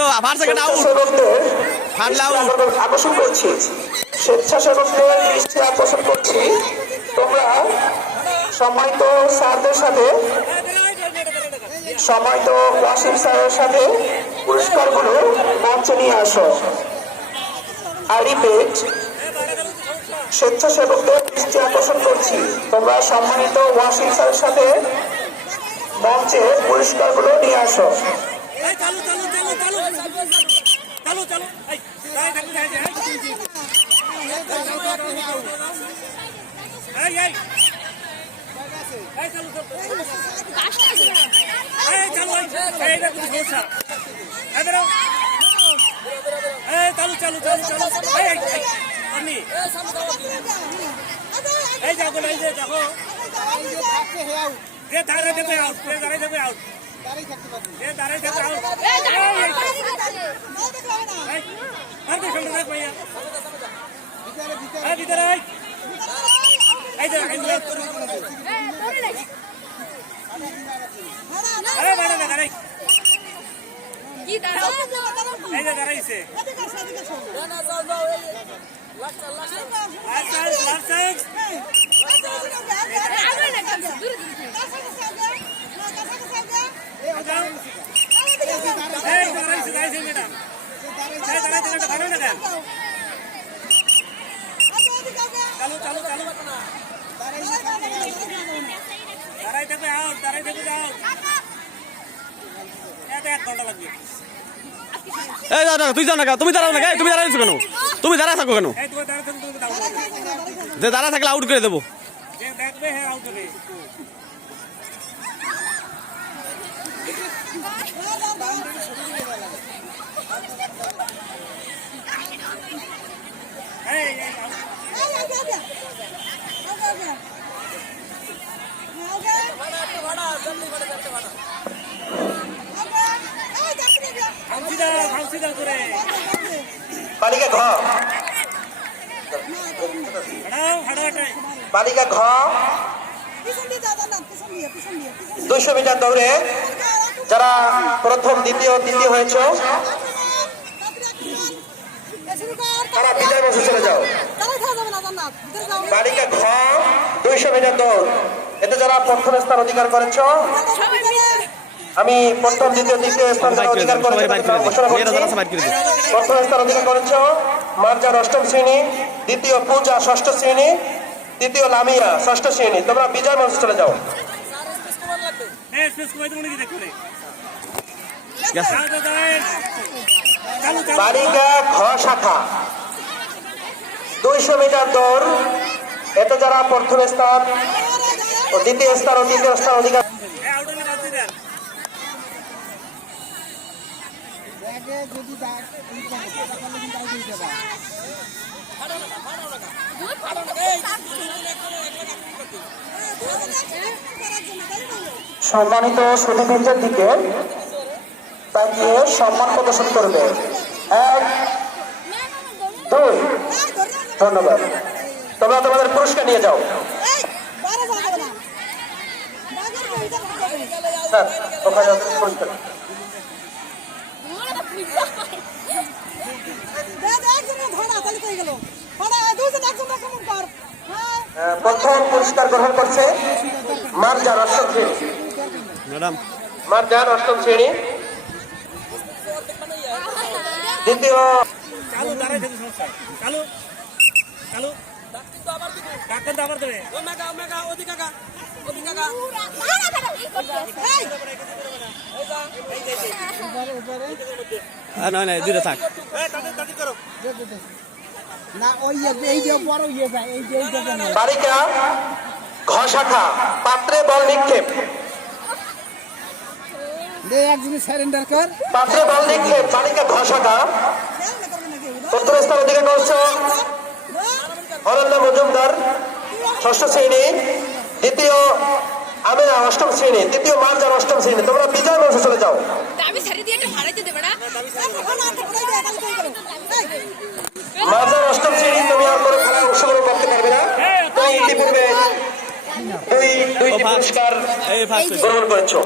তো ফার সেকেন্ড আউট ফান্ড আউট আকর্ষণ করছি, স্বেচ্ছাসেবকদের দৃষ্টি আকর্ষণ করছি, তোমরা সম্মানিত স্যারদের সাথে, সম্মানিত ওয়াসিম স্যারের সাথে পুরস্কারগুলো মঞ্চে নিয়ে আসো। আই রিপিট, স্বেচ্ছাসেবকদের দৃষ্টি আকর্ষণ করছি, তোমরা সম্মানিত ওয়াসিম স্যারের সাথে মঞ্চে পুরস্কারগুলো নিয়ে আসো। তুই যাও না, তুমি দাঁড়াও না, তুমি দাঁড়াইছো কেন? তুমি দাঁড়া থাকো কেন? যে দাঁড়া থাকলে আউট করে দেবো। বালিকা ঘ, বালিকা ঘ 200 মিটার দৌড়ে যারা প্রথম, দ্বিতীয়, তৃতীয় হয়েছ তারা বিজয় বসে চলে যাও। বালিকা ঘ 200 মিটার দৌড়, এতে যারা প্রথম স্থান অধিকার করেছ, আমি প্রথম, দ্বিতীয়, তৃতীয় স্থান অধিকার করেছ, প্রথম স্থান অধিকার করেছ মার্জান 8ম শ্রেণী, দ্বিতীয় পূজা 6ষ্ঠ শ্রেণী, তৃতীয় লামিয়া 6ষ্ঠ শ্রেণী। তোমরা বিজয় মঞ্চে চলে যাও। বালিকা ঘ শাখা 200 মিটার দৌড়, এতে যারা প্রথম স্থান ও দ্বিতীয় স্থান ও তৃতীয় স্থান অধিকার, সম্মানিত সুধীবৃন্দের দিকে তাকিয়ে সম্মান প্রদর্শন করবে। 1, 2, ধন্যবাদ। তোমরা তোমাদের পুরস্কার নিয়ে যাও। স্যার ওখানে পুরস্কার প্রথম পুরস্কার গ্রহণ করছে মার্জান 8ম শ্রেণী, মার্জান 8ম শ্রেণী, দ্বিতীয় দুইটা থাক। বালিকা ঘ শাখা পাত্রে বল নিক্ষেপ, পাত্রে বল নিক্ষেপ, বালিকা ঘ শাখা প্রথম স্থান অধিকার করছ অনন্য মজুমদার 6ষ্ঠ শ্রেণী, দ্বিতীয় আমেনা 8ম শ্রেণী, তৃতীয় মার্জান 8ম শ্রেণী। তোমরা বিজয় মঞ্চে চলে যাও। মার্জান 8ম শ্রেণী, তুমি আর কোনো খেলায় অংশগ্রহণ করতে পারবে না। তুমি ইতিপূর্বে দুইটি পুরস্কার গ্রহণ করেছো।